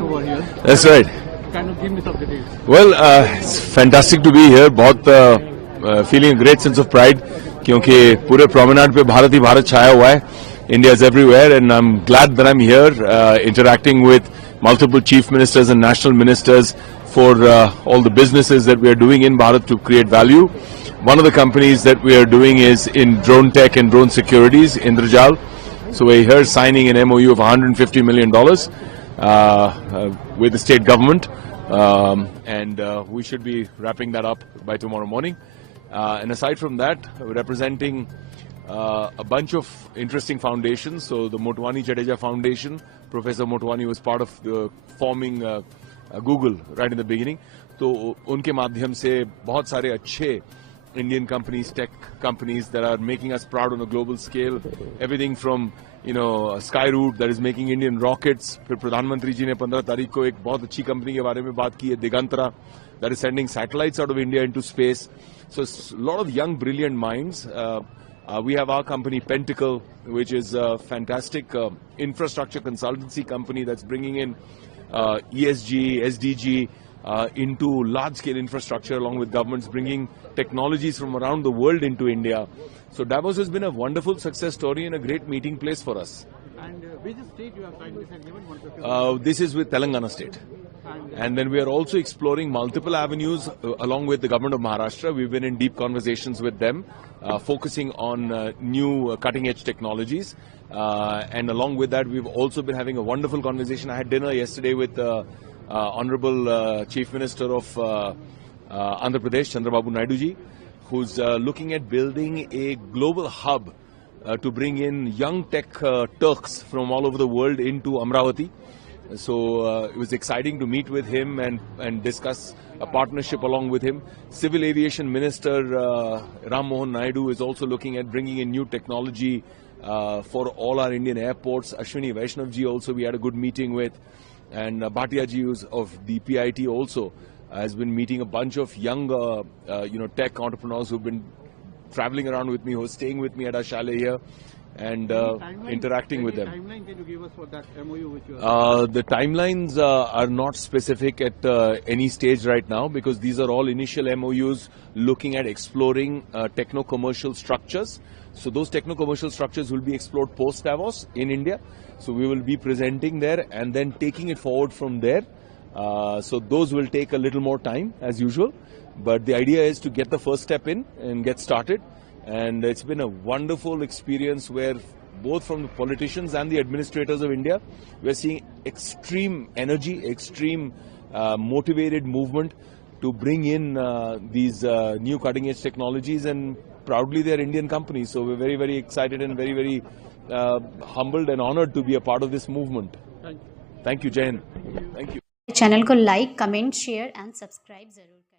Over here. That's right. Kind of give me some details. Well, it's fantastic to be here. बहुत feeling a great sense of pride क्योंकि पूरे promenade पे भारत ही भारत छाया हुआ है. India is everywhere, and I'm glad that I'm here interacting with multiple chief ministers and national ministers for all the businesses that we are doing in Bharat to create value. One of the companies that we are doing is in drone tech and drone securities, Indrajal. So we're here signing an MOU of $150 million with the state government, and we should be wrapping that up by tomorrow morning. And aside from that, we're representing a bunch of interesting foundations. So the Motwani Jadeja Foundation, Professor Motwani was part of the forming Google right in the beginning. तो उनके माध्यम से बहुत सारे अच्छे Indian companies, tech companies that are making us proud on a global scale. Everything from Skyroot that is making Indian rockets. फिर प्रधानमंत्री जी ने 15 तारीख को एक बहुत अच्छी कंपनी के बारे में बात की है, Digantara, that is sending satellites out of India into space. So a lot of young, brilliant minds. We have our company Pentacle, which is a fantastic infrastructure consultancy company that's bringing in ESG, SDG into large-scale infrastructure along with governments bringing technologies from around the world into India. So Davos has been a wonderful success story and a great meeting place for us. And which state you have signed this agreement? This is with Telangana state. And then we are also exploring multiple avenues along with the government of Maharashtra. We've been in deep conversations with them, focusing on new cutting-edge technologies. And along with that, we've also been having a wonderful conversation. I had dinner yesterday with Honorable Chief Minister of Andhra Pradesh, Chandrababu Naidu ji, who's looking at building a global hub to bring in young tech Turks from all over the world into Amravati. So it was exciting to meet with him and discuss a partnership along with him. Civil Aviation Minister Ram Mohan Naidu is also looking at bringing in new technology for all our Indian airports. Ashwini Vaishnav ji also we had a good meeting with. And Bhatia ji of the PIT also has been meeting a bunch of young tech entrepreneurs who've been traveling around with me, who are staying with me at our chalet here, and interacting with them. Timeline can you give us for that MOU which you The timelines are not specific at any stage right now because these are all initial MOUs looking at exploring techno-commercial structures. So those techno-commercial structures will be explored post-Davos in India. So we will be presenting there and then taking it forward from there. So those will take a little more time as usual. But the idea is to get the first step in and get started. And it's been a wonderful experience where both from the politicians and the administrators of India, we're seeing extreme energy, extreme motivated movement to bring in these new cutting edge technologies, and proudly they're Indian companies. So we're very, very excited and very, very humbled and honored to be a part of this movement. Thank you. Thank you, Jain. Thank you. Channel को like, comment, share and subscribe जरूर